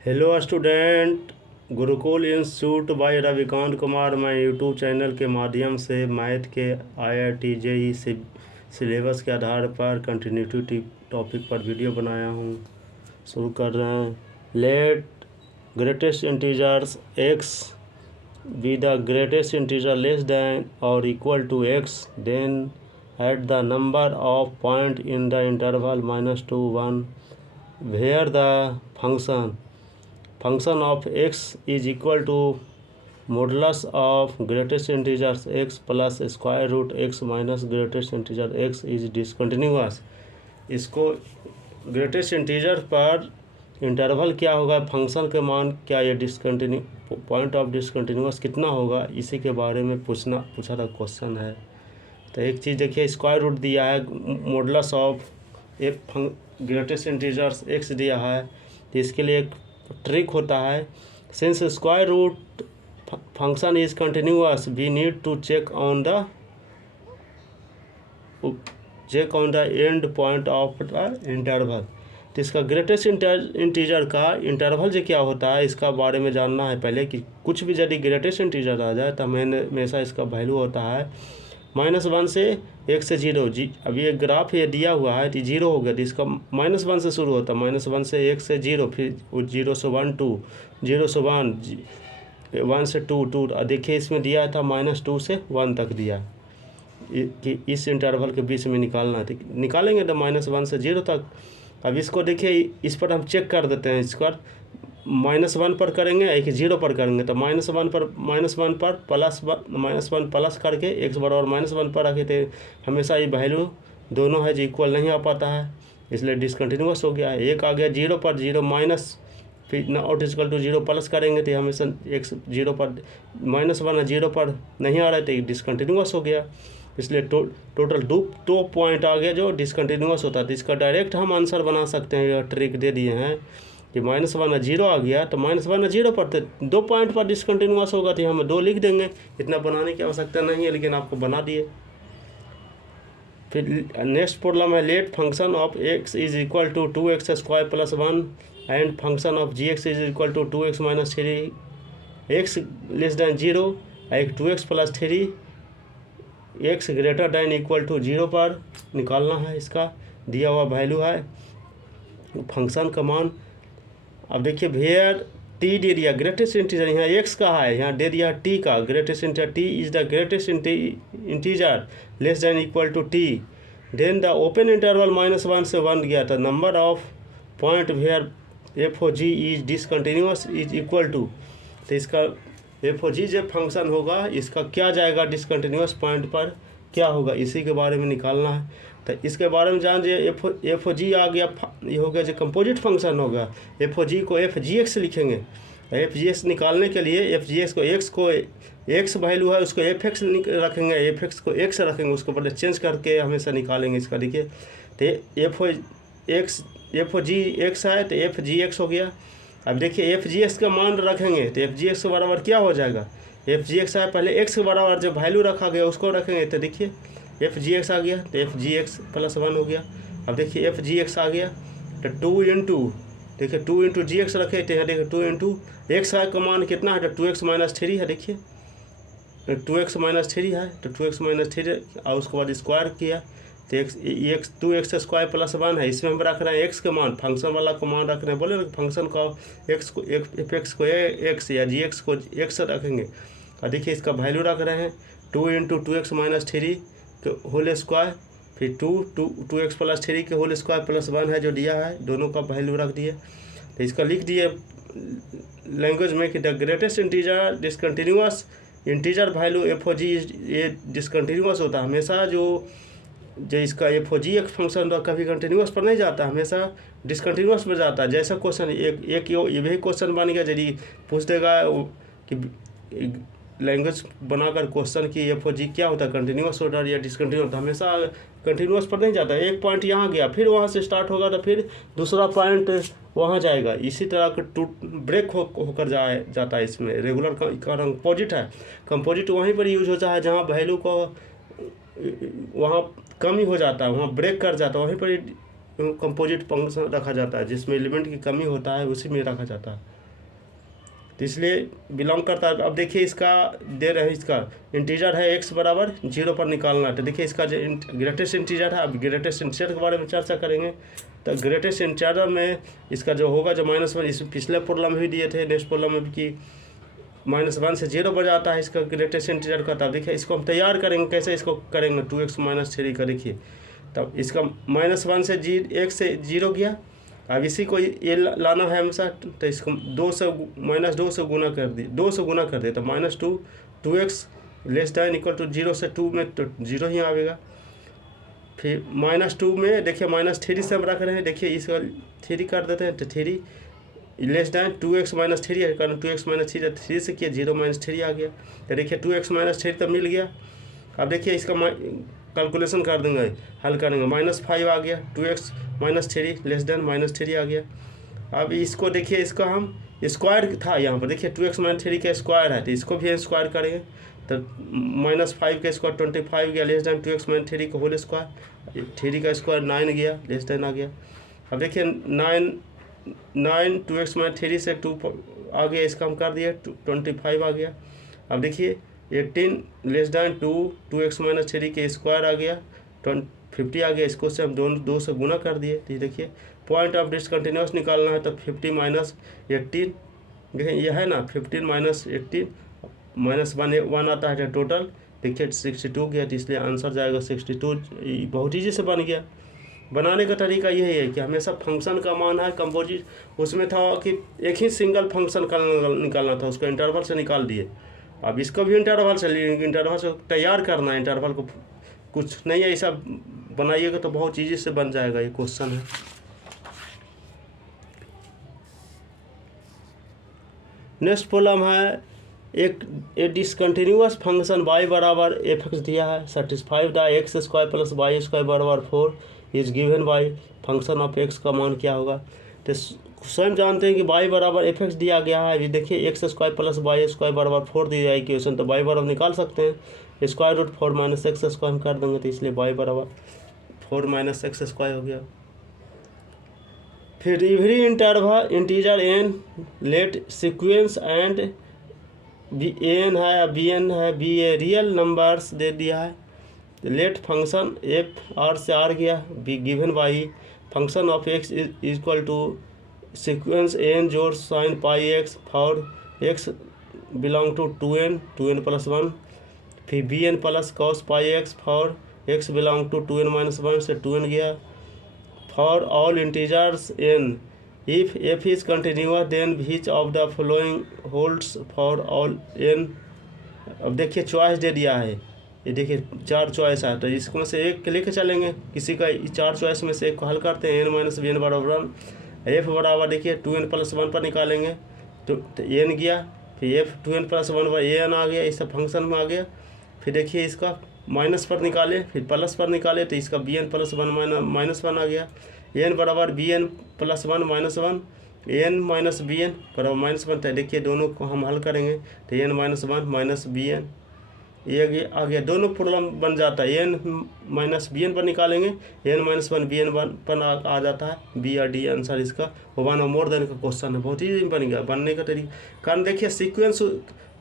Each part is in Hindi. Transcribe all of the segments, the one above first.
Hello student, Gurukul institute by Ravikant Kumar. मैं यूट्यूब चैनल के माध्यम से मैथ के IIT JEE सिलेबस के आधार पर कंटिन्यूटी टॉपिक पर वीडियो बनाया हूँ। शुरू कर रहे हैं। Let greatest integers x be the greatest integer less than or equal to x, then add the number of point in the interval -2 1 where the function of x is equal to modulus of greatest integers x plus square root x minus greatest integer x is discontinuous। इसको ग्रेटेस्ट इंटीजर पर इंटरवल क्या होगा, फंक्शन के मान क्या, ये पॉइंट ऑफ डिसकंटिन्यूअस कितना होगा, इसी के बारे में पूछा था क्वेश्चन है। तो एक चीज़ देखिए, स्क्वायर रूट दिया है, मॉडुलस ऑफ एक ग्रेटेस्ट इंटीजर्स एक्स दिया है। तो इसके लिए एक ट्रिक होता है, since square root function is continuous we need to check on the end point of the interval. तो इसका ग्रेटेस्ट इंटीजर का इंटरवल जो क्या होता है, इसका बारे में जानना है पहले कि कुछ भी यदि ग्रेटेस्ट इंटीजर आ जाए तो हमेशा इसका वैल्यू होता है -1 से 1 से 0 जी। अभी एक ग्राफ ये दिया हुआ है तो 0 हो गया, तो इसका -1 से शुरू होता है, -1 से 1 से 0, फिर 0 से 1 2, 0 से 1 1 से 2 2। देखिए इसमें दिया था -2 से 1 तक दिया कि इस इंटरवल के बीच में निकालना है। तो निकालेंगे तो -1 से 0 तक। अब इसको देखिए, इस पर हम चेक कर देते हैं। इसको -1 पर करेंगे, एक 0 पर करेंगे, तो -1 पर -1 प्लस करके x बराबर -1 पर रखे थे। हमेशा ये वैल्यू दोनों है जो इक्वल नहीं आ पाता है, इसलिए डिसकंटिन्यूअस हो गया है। एक आ गया 0 पर, 0 माइनस, फिर नॉट इक्वल टू 0 प्लस करेंगे तो हमेशा x 0 पर -1 है, 0 पर नहीं आ रहा है तो डिसकंटिन्यूअस हो गया। इसलिए टोटल दो पॉइंट आ गया जो डिसकंटिन्यूअस होता है। तो इसका डायरेक्ट हम आंसर बना सकते हैं, यह ट्रिक दे दिए हैं कि -1 है 0 आ गया, तो -1 है 0 पर तो 2 पॉइंट पर डिसकंटिन्यूअस होगा, तो हम 2 लिख देंगे। इतना बनाने की आवश्यकता नहीं है, लेकिन आपको बना दिए। फिर नेक्स्ट प्रॉब्लम है, let function of x is equal to 2x square plus 1 and function of gx is equal to 2x minus 3 x less than 0 एक 2x plus 3 x greater than equal to 0 पर निकालना है। इसका दिया हुआ वैल्यू है फंक्शन का मान। अब देखिए वेयर t दे दिया ग्रेटेस्ट इंटीजर, यहाँ x का है, यहाँ दे दिया t का greatest integer, t is the greatest integer less than equal to t, then the open interval -1 से 1 गया था, number of point where f O g is discontinuous is equal to. तो इसका एफ ओ जी जो फंक्शन होगा, इसका क्या जाएगा डिसकंटिन्यूअस पॉइंट पर क्या होगा, इसी के बारे में निकालना है। तो इसके बारे में जान जे एफ ओ जी आ गया, ये हो गया जो कंपोजिट फंक्शन होगा। एफ ओ जी को एफ जी एक्स लिखेंगे। एफ जी एक्स निकालने के लिए एफ जी एक्स को एक्स वैल्यू है उसको एफ एक्स रखेंगे, एफ एक्स को एक्स रखेंगे, उसको बदले चेंज करके हमेशा निकालेंगे। इसका देखिए, तो एफ ओ जी एक्स है तो एफ जी एक्स हो गया। अब देखिए एफ जी एक्स का मान रखेंगे तो एफ जी एक्स के बराबर क्या हो जाएगा, एफ जी एक्स है, पहले एक्स के बराबर जो वैल्यू रखा गया उसको रखेंगे, तो देखिए एफ जी एक्स आ गया, तो एफ जी एक्स प्लस 1 हो गया। अब देखिए एफ जी एक्स आ गया तो 2 इंटू, देखिए 2 इंटू जी एक्स रखे थे, यहाँ देखिए 2 इंटू एक्स का मान कितना है, तो 2x माइनस 3 है। देखिए 2x माइनस 3 है, तो 2x माइनस 3 और उसके बाद स्क्वायर किया तो एक्स 2x स्क्वायर प्लस 1 है। इसमें हम रख रहे हैं एक्स के मान, फंक्शन वाला को मान रख रहे हैं, बोले फंक्शन का एक्स को एफ एक्स को एक्स या जी एक्स को एक्स रखेंगे। और देखिए इसका वैल्यू रख रहे हैं 2 इंटू 2x माइनस 3 के होल स्क्वायर, फिर 2x प्लस 3 के होल स्क्वायर प्लस 1 है जो दिया है, दोनों का वैल्यू रख दिए। तो इसका लिख दिए लैंग्वेज में कि the greatest integer discontinuous integer value F O G, ये डिसकंटिन्यूअस होता है हमेशा। जो इसका एफ ओ जी एक फंक्शन होता कभी कंटिन्यूअस पर नहीं जाता, हमेशा डिसकंटिन्यूअस पर जाता है। जैसा क्वेश्चन एक यही क्वेश्चन बन गया, यदि पूछ देगा कि लैंग्वेज बनाकर क्वेश्चन की एफ ओ जी क्या होता है, कंटिन्यूअस होता है या डिसकंटिन्यूअस होता है, हमेशा कंटिन्यूअस पर नहीं जाता। एक पॉइंट यहाँ गया, फिर वहाँ से स्टार्ट होगा तो फिर दूसरा पॉइंट वहाँ जाएगा, इसी तरह का ब्रेक होकर जाता है। इसमें रेगुलर का कंपोजिट है, कंपोजिट वहीं पर यूज होता है जहाँ वैल्यू को वहाँ कम ही हो जाता है, वहाँ ब्रेक कर जाता है, वहीं पर कंपोजिट फंक्शन रखा जाता है, जिसमें एलिमेंट की कमी होता है उसी में रखा जाता है, तो इसलिए बिलोंग करता है। अब देखिए इसका दे रहे हैं, इसका इंटीजर है x बराबर 0 पर निकालना है, तो देखिए इसका जो ग्रेटेस्ट इंटीजर है, अब ग्रेटेस्ट इंटीजर के बारे में चर्चा करेंगे। तो ग्रेटेस्ट इंटीजर में इसका जो होगा जो -1, इस पिछले प्रॉब्लम में भी दिए थे, नेक्स्ट प्रॉब्लम में कि -1 से 0 पर जाता है इसका ग्रेटेस्ट इंटीजर का। तब देखिए इसको हम तैयार करेंगे, कैसे इसको करेंगे 2x - 3 का। देखिए तब इसका -1 से 1 से 0 गया, अब इसी को ये लाना है हमेशा, तो इसको -2 से गुना कर दिए, 2 से गुना कर दिए, तो -2 2x less than equal to 0 से 2 में तो 0 ही आएगा। फिर -2 में देखिए -3 से हम रख रहे हैं, देखिए इसका 3 कर देते हैं, तो 3 लेस दैन 2x - 3 है, कारण 2x - 3 से किया 0 - 3 आ गया, तो देखिए 2x - 3 तो मिल गया। अब देखिए इसका कैलकुलेशन कर देंगे, हल करेंगे, -5 आ गया, 2x - 3 लेस दैन -3 आ गया। अब इसको देखिए, इसका हम स्क्वायर था यहाँ पर, देखिए 2x - 3 का स्क्वायर है, तो इसको भी स्क्वायर करेंगे, तो -5 का स्क्वायर 25 गया, लेस दैन 2x - 3 का होल स्क्वायर, 3 का स्क्वायर 9 गया, लेस दैन आ गया। अब देखिए 9 2x - 3 से 2 आ गया, इसका हम कर दिए 25 आ गया। अब देखिए 18 लेस दैन 2x - 3 के स्क्वायर आ गया, 50 आ गया, इसको से हम 2 से गुना कर दिए। तो देखिए पॉइंट ऑफ डिसकंटिन्यूअस निकालना है, तो 50 - 18, देखिए यह है ना 15 - 18 -1 आता है टोटल, देखिए 62 गया, तो इसलिए आंसर जाएगा 62। बहुत ईजी से बन गया। बनाने का तरीका यही है कि हमेशा फंक्शन का मान है कंपोजिट, उसमें था कि एक ही सिंगल फंक्शन का निकालना था, उसको इंटरवल से निकाल दिए। अब इसको भी इंटरवल से तैयार करना है, इंटरवल को कुछ नहीं है, ऐसा बनाइएगा तो बहुत ईजी से बन जाएगा। ये क्वेश्चन है। नेक्स्ट प्रॉब्लम है, एक डिसकंटिन्यूअस फंक्शन y बराबर f(x) दिया है, सेटिस्फाइड द x² + y² बराबर 4 is given by function of x का मान क्या होगा। तो स्वयं जानते हैं कि y बराबर f(x) दिया गया है, अभी देखिए x² + y² बराबर 4 दी जाए इक्वेशन, तो y बराबर निकाल सकते हैं, √4 - x² हम कर देंगे, तो इसलिए y बराबर 4 - x² हो गया। फिर every integer n let sequence and an है, bn है, ba रियल नंबर्स दे दिया है, लेट फंक्शन f r से r गया, be given by function of x equal to sequence n जोड़ sine πx for x belong to 2n + 1, फिर bn plus cos πx for x belong to 2n - 1 से 2n गया, for all integers n if f is continuous then which of the following holds for all n। अब देखिए चॉइस दे दिया है, ये देखिए 4 चॉइस है, तो इसमें से एक लेके चलेंगे, किसी का 4 चॉइस में से एक को हल करते हैं। n - bn बराबर 1, f बराबर देखिए 2n + 1 पर निकालेंगे, तो n गया, फिर f 2n + 1 पर an आ गया, इस फंक्शन में आ गया। फिर देखिए इसका माइनस पर निकाले, फिर प्लस पर निकाले, तो इसका bn + 1 - 1 आ गया, n बराबर bn + 1 - 1, n - bn बराबर -1 है। देखिए दोनों को हम हल करेंगे, तो n - 1 - bn, ये आ गया, दोनों प्रॉब्लम बन जाता है। n - bn पर निकालेंगे, n - 1 bn पर आ जाता है, बी और डी आंसर इसका 1 और मोर देन का क्वेश्चन है, बहुत ही बन गया बनने का तरीका। कारण देखिए सीक्वेंस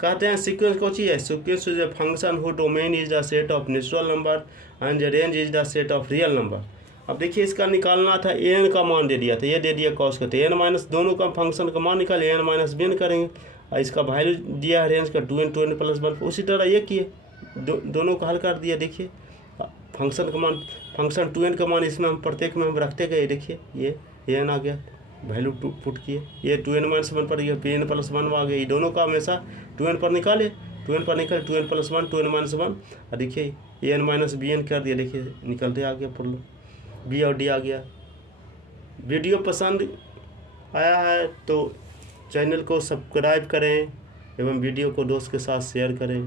कहते हैं, सीक्वेंस कौन चीज़ है, sequence is a function who domain is the set of natural number and the range is the set of real number. अब देखिए इसका निकालना था, n का मान दे दिया था, ये दे दिया कॉस का, तो n माइनस दोनों का फंक्शन का मान निकाले, n - bn करेंगे, और इसका वैल्यू दिया है रेंज का 2n + 1, उसी तरह ये किए, दोनों को हल कर दिया। देखिए फंक्शन का मान, फंक्शन 2n का मान इसमें हम प्रत्येक में हम रखते गए, देखिए ये n आ गया, वैल्यू पुट किए, ये 2n - 1 पर, ये n + 1 आ गया, ये दोनों का हमेशा 2n पर निकाले, 2n + 1, 2n - 1, और देखिए n - bn कर दिया, देखिए निकलते आ गया प्रॉब्लम, बी और डी आ गया। वीडियो पसंद आया है तो चैनल को सब्सक्राइब करें एवं वीडियो को दोस्त के साथ शेयर करें।